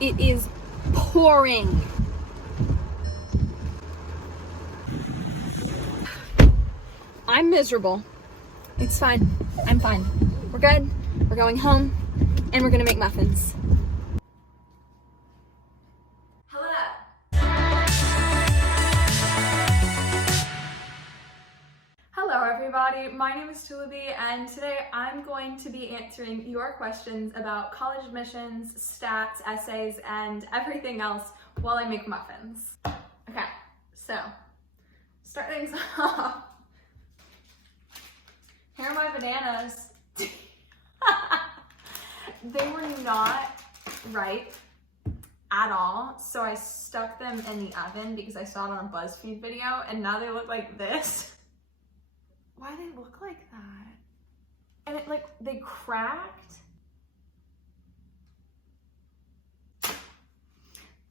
It is pouring. I'm miserable. It's fine. I'm fine. We're good. We're going home and we're gonna make muffins. Hello everybody, my name is Tulabi and today I'm going to be answering your questions about college admissions, stats, essays, and everything else while I make muffins. Okay, so start things off. Here are my bananas. They were not ripe at all, so I stuck them in the oven because I saw it on a BuzzFeed video and now they look like this. Why do they look like that? And it they cracked?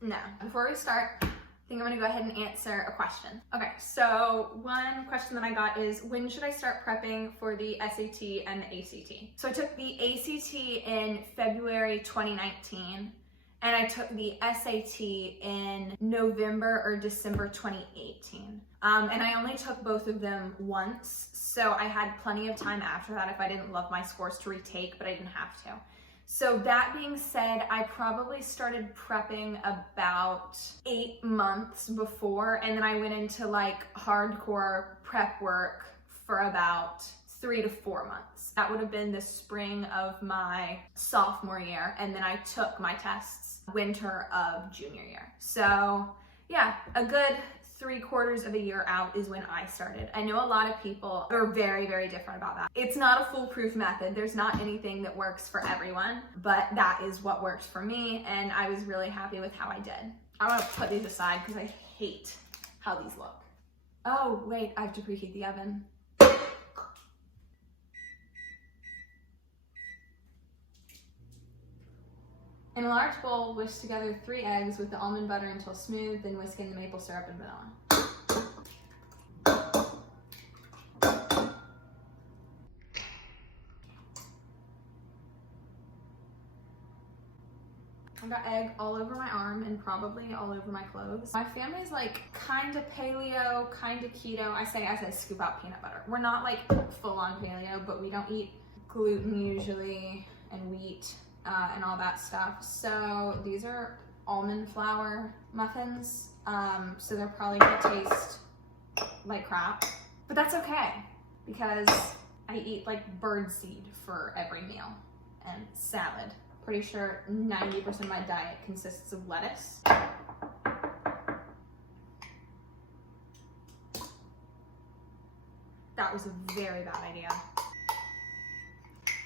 No. Before we start, I think I'm gonna go ahead and answer a question. Okay, so one question that I got is, when should I start prepping for the SAT and the ACT? So I took the ACT in February 2019, and I took the SAT in November or December 2018. And I only took both of them once, so I had plenty of time after that if I didn't love my scores to retake, but I didn't have to. So that being said, I probably started prepping about 8 months before, and then I went into hardcore prep work for about 3 to 4 months. That would have been the spring of my sophomore year, and then I took my tests winter of junior year. So yeah, a good 3/4 of a year out is when I started. I know a lot of people are very, very different about that. It's not a foolproof method. There's not anything that works for everyone, but that is what works for me, and I was really happy with how I did. I want to put these aside because I hate how these look. Oh, wait, I have to preheat the oven. In a large bowl, whisk together 3 eggs with the almond butter until smooth, then whisk in the maple syrup and vanilla. I got egg all over my arm and probably all over my clothes. My family's kind of paleo, kind of keto. I say as I scoop out peanut butter. We're not full on paleo, but we don't eat gluten usually and wheat. And all that stuff. So these are almond flour muffins. So they're probably gonna taste like crap, but that's okay because I eat birdseed for every meal and salad. Pretty sure 90% of my diet consists of lettuce. That was a very bad idea.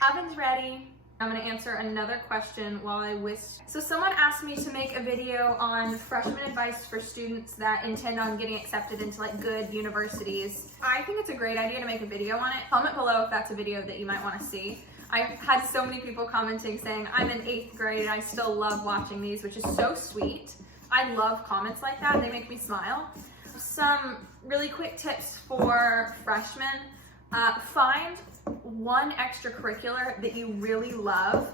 Oven's ready. I'm gonna answer another question while I whisk. So someone asked me to make a video on freshman advice for students that intend on getting accepted into good universities. I think it's a great idea to make a video on it. Comment below if that's a video that you might wanna see. I've had so many people commenting saying, I'm in 8th grade and I still love watching these, which is so sweet. I love comments like that, they make me smile. Some really quick tips for freshmen. Find one extracurricular that you really love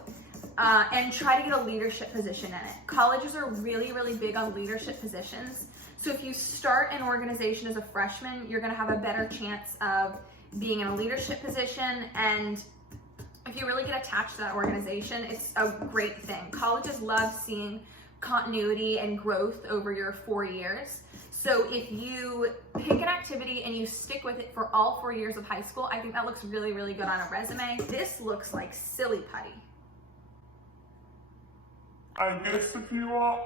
and try to get a leadership position in it. Colleges are really, really big on leadership positions. So if you start an organization as a freshman, you're gonna have a better chance of being in a leadership position, and if you really get attached to that organization, it's a great thing. Colleges love seeing continuity and growth over your 4 years. So if you pick an activity and you stick with it for all 4 years of high school, I think that looks really, really good on a resume. This looks like silly putty. I guess if you are.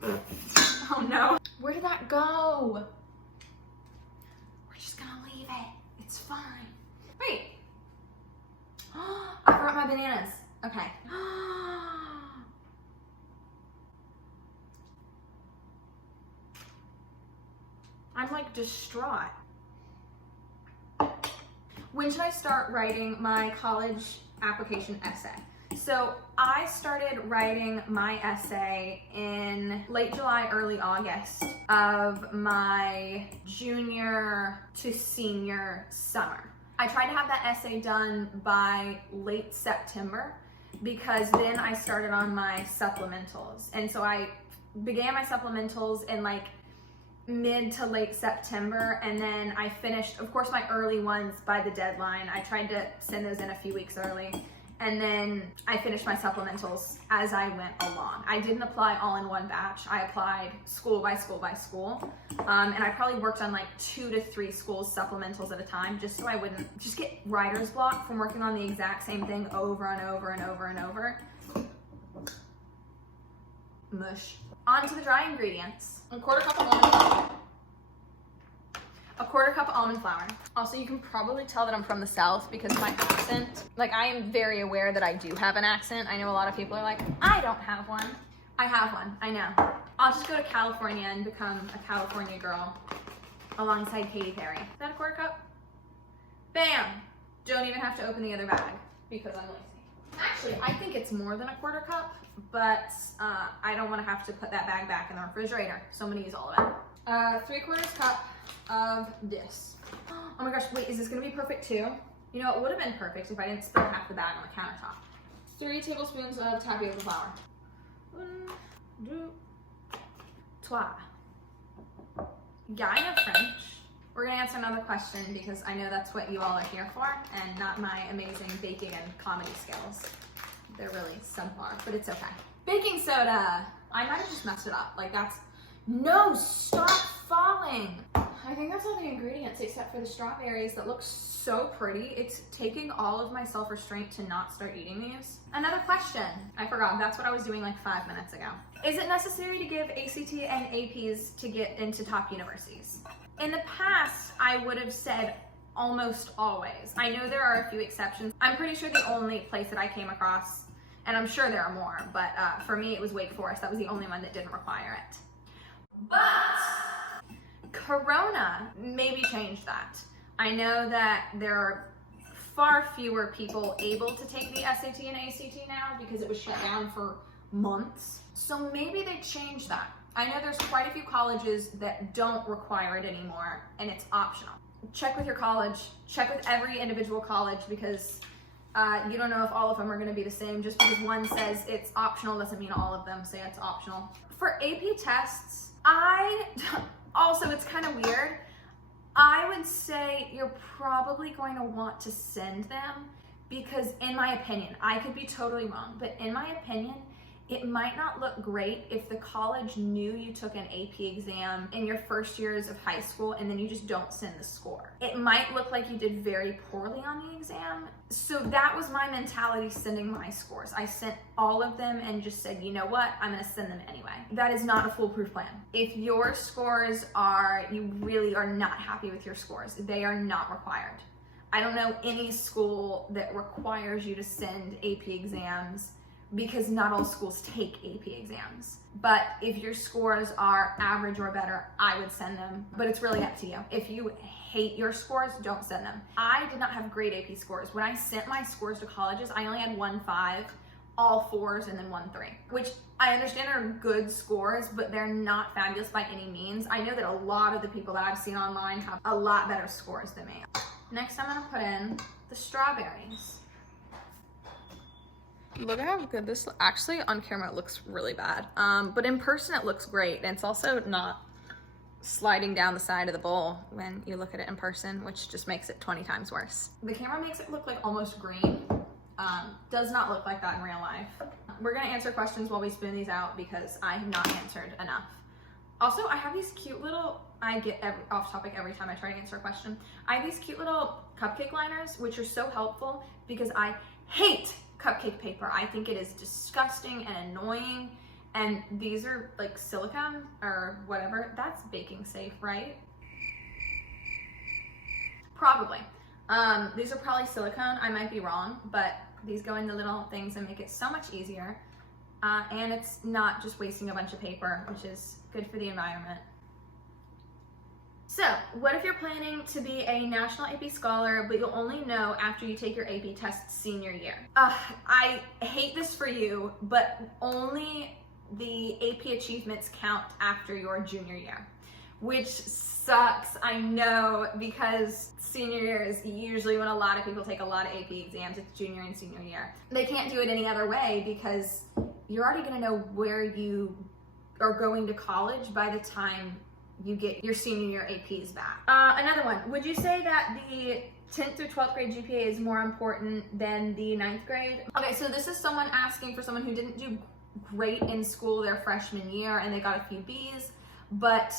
Oh no. Where did that go? We're just gonna leave it. It's fine. Wait. I brought my bananas. Okay. I'm distraught. When should I start writing my college application essay? So I started writing my essay in late July, early August of my junior to senior summer. I tried to have that essay done by late September, because then I started on my supplementals. And so I began my supplementals in like mid to late September, and then I finished, of course, my early ones by the deadline. I tried to send those in a few weeks early, and then I finished my supplementals as I went along. I didn't apply all in one batch. I applied school by school by school, and I probably worked on like 2 to 3 schools supplementals at a time, just so I wouldn't just get writer's block from working on the exact same thing over and over and over and over. Mush. On to the dry ingredients. A quarter cup almond flour. Also, you can probably tell that I'm from the South because of my accent. Like, I am very aware that I do have an accent. I know a lot of people are like, I don't have one. I have one, I know. I'll just go to California and become a California girl alongside Katy Perry. Is that a quarter cup? Bam! Don't even have to open the other bag because I'm lazy. Actually, I think it's more than a quarter cup, but I don't want to have to put that bag back in the refrigerator, so I'm going to use all of it. 3/4 cup of this. Oh my gosh, wait, is this going to be perfect too? You know, it would have been perfect if I didn't spill half the bag on the countertop. 3 tablespoons of tapioca flour. 1, 2, 3. Yeah, I know French. We're going to answer another question because I know that's what you all are here for, and not my amazing baking and comedy skills. They're really subpar, but it's okay. Baking soda. I might have just messed it up. Like that's, no, stop falling. I think that's all the ingredients except for the strawberries that look so pretty. It's taking all of my self-restraint to not start eating these. Another question. I forgot, that's what I was doing like 5 minutes ago. Is it necessary to give ACT and APs to get into top universities? In the past, I would have said almost always. I know there are a few exceptions. I'm pretty sure the only place that I came across, and I'm sure there are more, but for me it was Wake Forest. That was the only one that didn't require it. But Corona maybe changed that. I know that there are far fewer people able to take the SAT and ACT now because it was shut down for months. So maybe they changed that. I know there's quite a few colleges that don't require it anymore and it's optional. Check with your college, check with every individual college because you don't know if all of them are going to be the same. Just because one says it's optional doesn't mean all of them say it's optional. For AP tests, also it's kind of weird. I would say you're probably going to want to send them because in my opinion, I could be totally wrong, but in my opinion, it might not look great if the college knew you took an AP exam in your first years of high school and then you just don't send the score. It might look like you did very poorly on the exam. So that was my mentality sending my scores. I sent all of them and just said, you know what, I'm gonna send them anyway. That is not a foolproof plan. If your scores you really are not happy with your scores, they are not required. I don't know any school that requires you to send AP exams because not all schools take AP exams. But if your scores are average or better, I would send them, but it's really up to you. If you hate your scores, don't send them. I did not have great AP scores. When I sent my scores to colleges, I only had 1.5, all 4s, and then 1.3, which I understand are good scores, but they're not fabulous by any means. I know that a lot of the people that I've seen online have a lot better scores than me. Next, I'm gonna put in the strawberries. Look at how good this, actually on camera it looks really bad, but in person it looks great, and it's also not sliding down the side of the bowl when you look at it in person, which just makes it 20 times worse. The camera makes it look like almost green. Does not look like that in real life. We're gonna answer questions while we spoon these out because I have not answered enough. Also, I have these cute little, I get off topic every time I try to answer a question. I have these cute little cupcake liners, which are so helpful because I hate cupcake paper. I think it is disgusting and annoying. And these are like silicone or whatever. That's baking safe, right? Probably. These are probably silicone. I might be wrong, but these go in the little things and make it so much easier. And it's not just wasting a bunch of paper, which is good for the environment. So, what if you're planning to be a national AP scholar, but you'll only know after you take your AP test senior year? I hate this for you, but only the AP achievements count after your junior year, which sucks, I know, because senior year is usually when a lot of people take a lot of AP exams. It's junior and senior year. They can't do it any other way because you're already gonna know where you are going to college by the time you get your senior year APs back. Another one, would you say that the 10th through 12th grade GPA is more important than the 9th grade? Okay, so this is someone asking for someone who didn't do great in school their freshman year and they got a few B's, but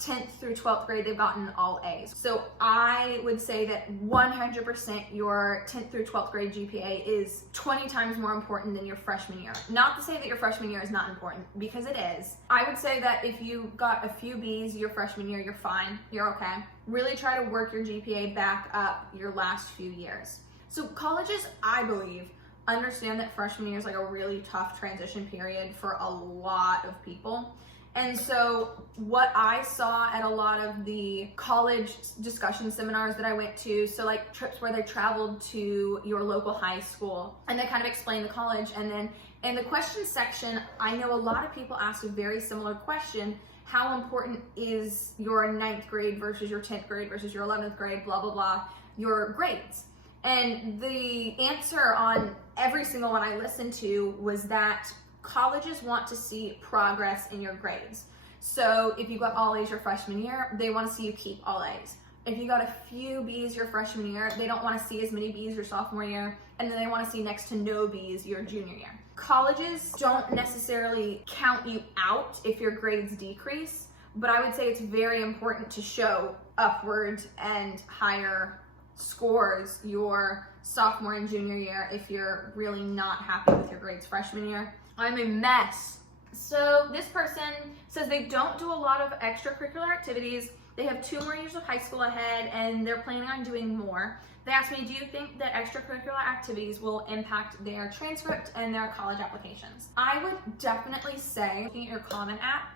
10th through 12th grade, they've gotten all A's. So I would say that 100% your 10th through 12th grade GPA is 20 times more important than your freshman year. Not to say that your freshman year is not important, because it is. I would say that if you got a few B's your freshman year, you're fine, you're okay. Really try to work your GPA back up your last few years. So colleges, I believe, understand that freshman year is like a really tough transition period for a lot of people. And so what I saw at a lot of the college discussion seminars that I went to, so like trips where they traveled to your local high school and they kind of explained the college, and then in the question section, I know a lot of people asked a very similar question: how important is your 9th grade versus your 10th grade versus your 11th grade, blah, blah, blah, your grades? And the answer on every single one I listened to was that colleges want to see progress in your grades. So if you got all A's your freshman year, they want to see you keep all A's. If you got a few B's your freshman year, they don't want to see as many B's your sophomore year, and then they want to see next to no B's your junior year. Colleges don't necessarily count you out if your grades decrease, but I would say it's very important to show upward and higher scores your sophomore and junior year if you're really not happy with your grades freshman year. I'm a mess. So this person says they don't do a lot of extracurricular activities. They have 2 more years of high school ahead and they're planning on doing more. They asked me, do you think that extracurricular activities will impact their transcript and their college applications? I would definitely say, looking at your Common app,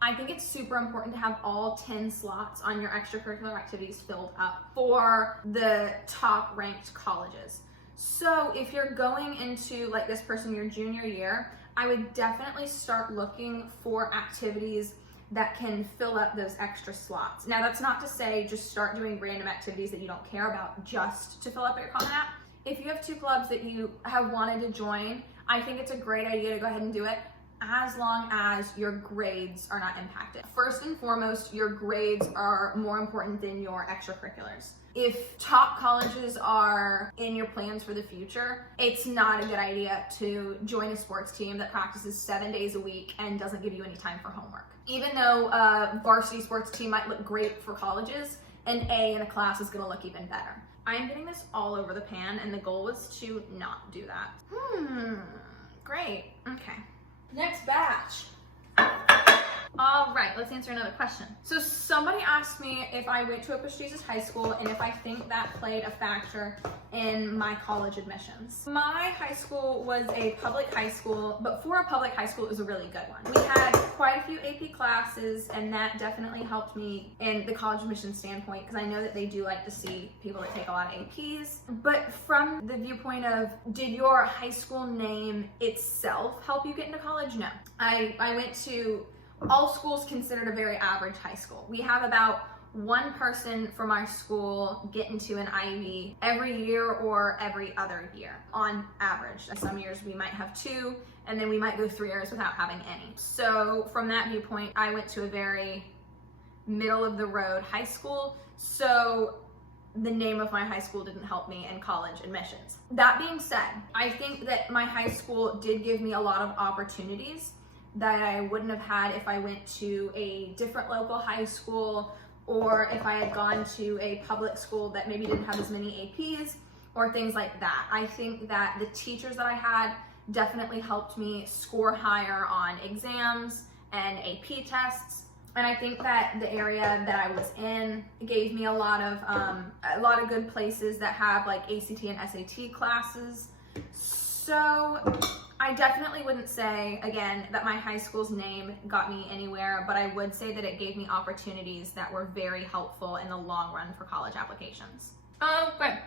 I think it's super important to have all 10 slots on your extracurricular activities filled up for the top ranked colleges. So if you're going into, like this person, your junior year, I would definitely start looking for activities that can fill up those extra slots. Now that's not to say just start doing random activities that you don't care about just to fill up your Common app. If you have 2 clubs that you have wanted to join, I think it's a great idea to go ahead and do it, as long as your grades are not impacted. First and foremost, your grades are more important than your extracurriculars. If top colleges are in your plans for the future, it's not a good idea to join a sports team that practices 7 days a week and doesn't give you any time for homework. Even though a varsity sports team might look great for colleges, an A in a class is gonna look even better. I'm getting this all over the pan and the goal was to not do that. Great, okay. Next batch. All right, let's answer another question. So somebody asked me if I went to a prestigious high school and if I think that played a factor in my college admissions. My high school was a public high school, but for a public high school, it was a really good one. We had quite a few AP classes and that definitely helped me in the college admission standpoint, because I know that they do like to see people that take a lot of APs. But from the viewpoint of, did your high school name itself help you get into college? No. I went to all schools considered a very average high school. We have about 1 person from our school get into an Ivy every year or every other year on average. Some years we might have 2 and then we might go 3 years without having any. So from that viewpoint, I went to a very middle of the road high school. So the name of my high school didn't help me in college admissions. That being said, I think that my high school did give me a lot of opportunities that I wouldn't have had if I went to a different local high school, or if I had gone to a public school that maybe didn't have as many APs or things like that. I think that the teachers that I had definitely helped me score higher on exams and AP tests. And I think that the area that I was in gave me a lot of good places that have like ACT and SAT classes. So I definitely wouldn't say, again, that my high school's name got me anywhere, but I would say that it gave me opportunities that were very helpful in the long run for college applications. Okay,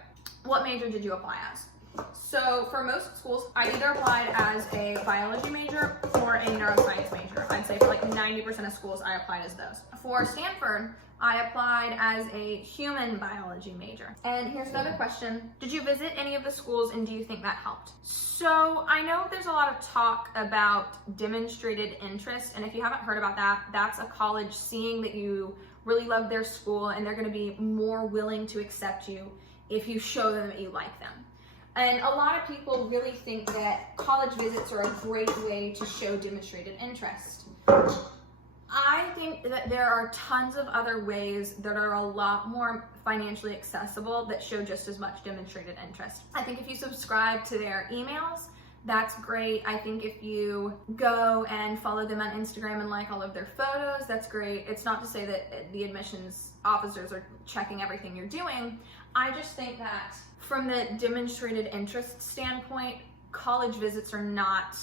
what major did you apply as? So for most schools, I either applied as a biology major or a neuroscience major. I'd say for like 90% of schools, I applied as those. For Stanford, I applied as a human biology major. And here's another question. Did you visit any of the schools and do you think that helped? So I know there's a lot of talk about demonstrated interest. And if you haven't heard about that, that's a college seeing that you really love their school and they're gonna be more willing to accept you if you show them that you like them. And a lot of people really think that college visits are a great way to show demonstrated interest. I think that there are tons of other ways that are a lot more financially accessible that show just as much demonstrated interest. I think if you subscribe to their emails, that's great. I think if you go and follow them on Instagram and like all of their photos, that's great. It's not to say that the admissions officers are checking everything you're doing. I just think that from the demonstrated interest standpoint, college visits are not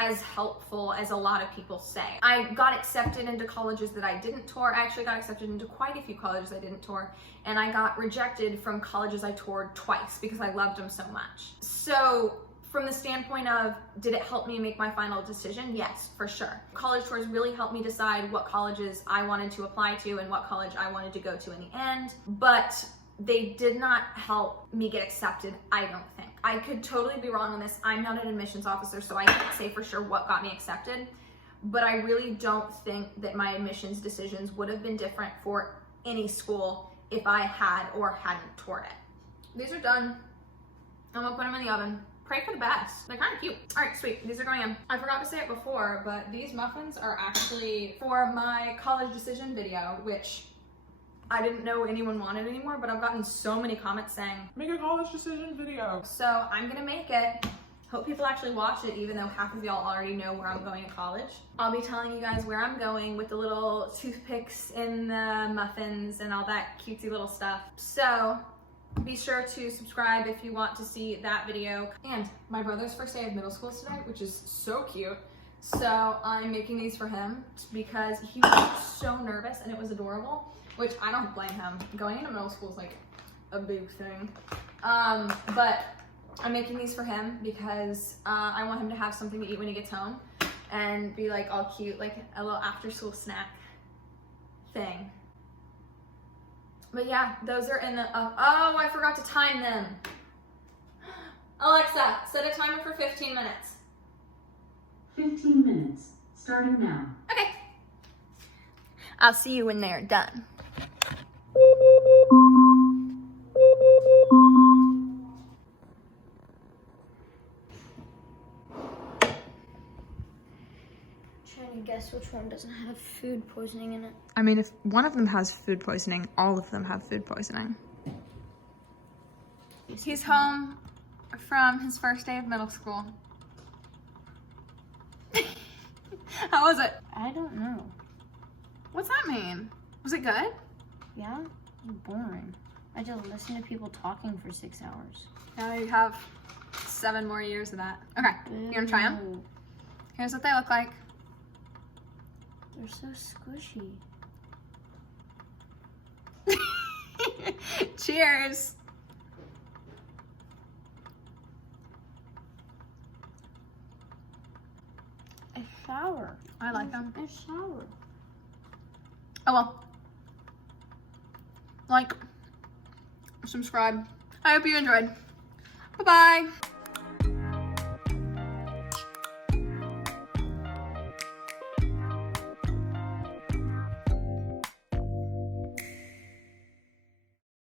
as helpful as a lot of people say. I got accepted into colleges that I didn't tour. I actually got accepted into quite a few colleges I didn't tour, and I got rejected from colleges I toured twice because I loved them so much. So from the standpoint of, did it help me make my final decision? Yes, for sure. College tours really helped me decide what colleges I wanted to apply to and what college I wanted to go to in the end, but they did not help me get accepted, I don't think. I could totally be wrong on this. I'm not an admissions officer, so I can't say for sure what got me accepted, but I really don't think that my admissions decisions would have been different for any school if I had or hadn't toured it. These are done. I'm gonna put them in the oven. Pray for the best. They're kind of cute. All right, sweet, these are going in. I forgot to say it before, but these muffins are actually for my college decision video, which I didn't know anyone wanted anymore, but I've gotten so many comments saying, Make a college decision video. so I'm gonna make it. Hope people actually watch it, even though half of y'all already know where I'm going to college. I'll be telling you guys where I'm going with the little toothpicks in the muffins and all that cutesy little stuff. So be sure to subscribe if you want to see that video. And my brother's first day of middle school is today, which is so cute. So I'm making these for him because he was so nervous and it was adorable, which I don't blame him. Going into middle school is like a big thing. But I'm making these for him because I want him to have something to eat when he gets home and be like all cute, like a little after school snack thing. But yeah, those are in the, oh, I forgot to time them. Alexa, set a timer for 15 minutes. 15 minutes, starting now. Okay. I'll see you when they're done. Trying to guess which one doesn't have food poisoning in it. I mean, if one of them has food poisoning, all of them have food poisoning. He's home from his first day of middle school. How was it? I don't know. What's that mean? Was it good? Yeah? It was boring. I just listened to people talking for 6 hours. Now you have 7 more years of that. Okay, you wanna try them? Here's what they look like. They're so squishy. Cheers. A shower. I like them. A shower. Oh well. Like, subscribe. I hope you enjoyed. Bye-bye.